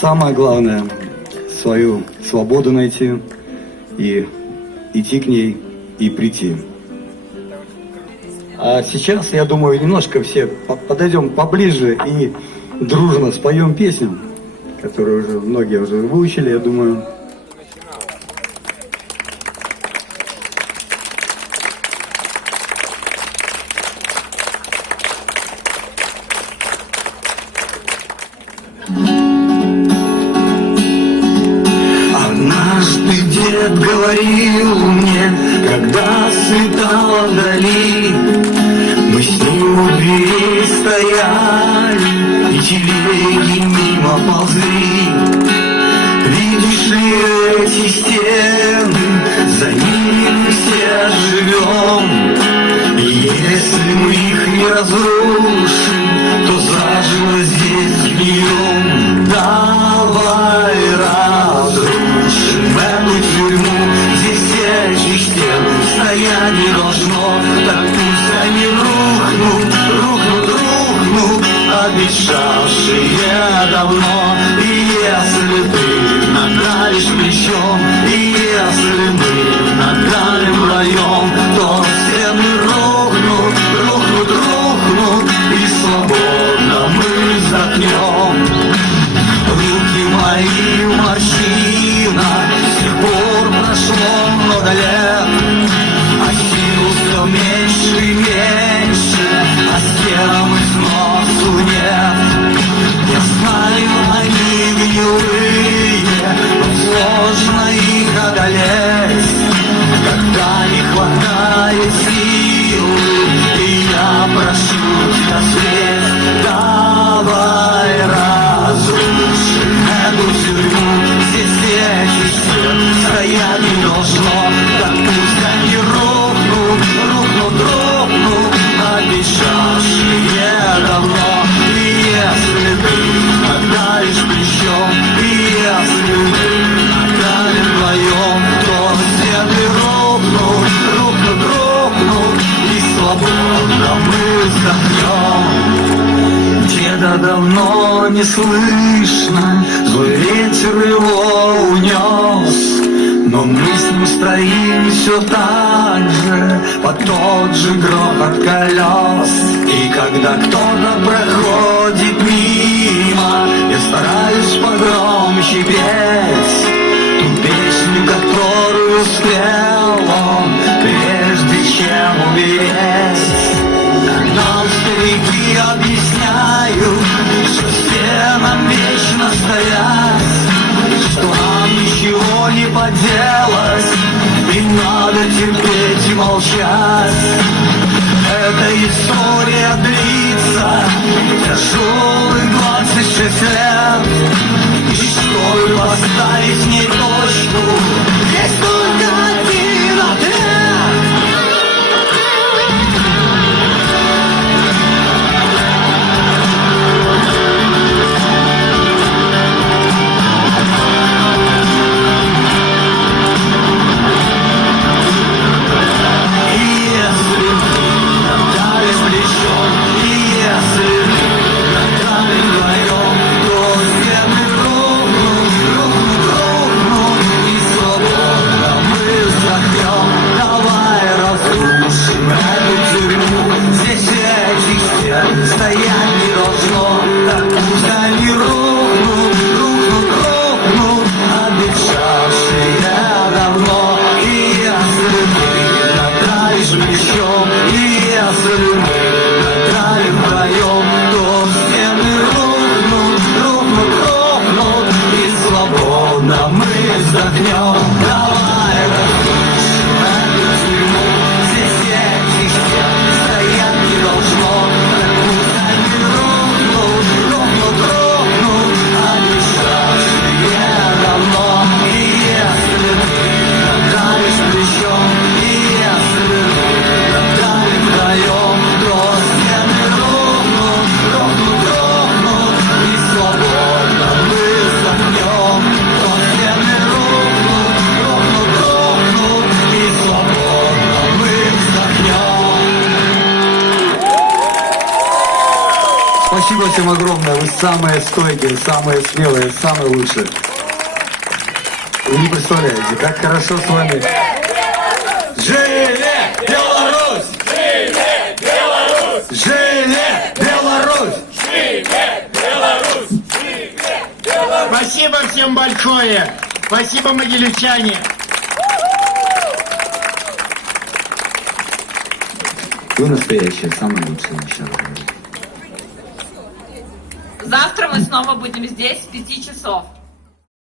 самое главное свою свободу найти и идти к ней и прийти. А сейчас, я думаю, немножко все подойдем поближе и дружно споем песню, которую уже многие уже выучили, я думаю. Однажды дед говорил мне, когда светало вдали, мы с ним у дверей стояли, и телеги мимо ползли. Видишь ли эти стены, за ними мы все живем, и если мы их не разрушим, то заживо здесь гнием. Давай разрушим эту тюрьму, здесь этих стен стоять не должно, так пусть они рухнут, обещавшие давно. И если ты наградишь плечом, и если мы наградим вдвоем, то стены рухнут, и свободно мы вздохнем. Руки мои в морщинах, с тех пор прошло много лет, а сил все меньше и меньше, а стенам их сносу нет. Я знаю, они гнилые, но сложно их одолеть, когда не хватает силы, и я прошу тебя встреть. Давай разрушим эту тюрьму, здесь эти стен стоять не должно, так пусть они рухнут, обещавшие давно. И если ты наградишь плечом, и если мы наградим вдвоем, то стены рухнут, и свободно мы вздохнем. Деда давно не слышно, злой ветер его унес, но мы с ним стоим все так же, под тот же грохот колес. И когда кто-то проходит мимо, я стараюсь погромче петь ту песню, которую спел он, прежде чем умереть. Нам старики объясняют, что стенам вечно стоять, что нам ничего не поделать, и надо терпеть и молчать. Эта история длится тяжелых 26 лет, и чтобы поставить в ней точку, есть только один ответ. Стоять не должно, так пусть они рухнут, обещавшие давно. И если мы наградишь плечом, и если мы наградим вдвоем, то стены рухнут, и свободно мы вздохнем. Давай разрушим эту тюрьму, здесь этих стен стоять не должно. всем огромное. Вы самые стойкие, самые смелые, самые лучшие. Вы не представляете, как хорошо с вами. Живе Беларусь! Живе Беларусь! Живе Беларусь! Спасибо всем большое. Спасибо, могилевчане. Вы настоящие, самые лучшие, еще раз говорю. Завтра мы снова будем здесь с 5 часов.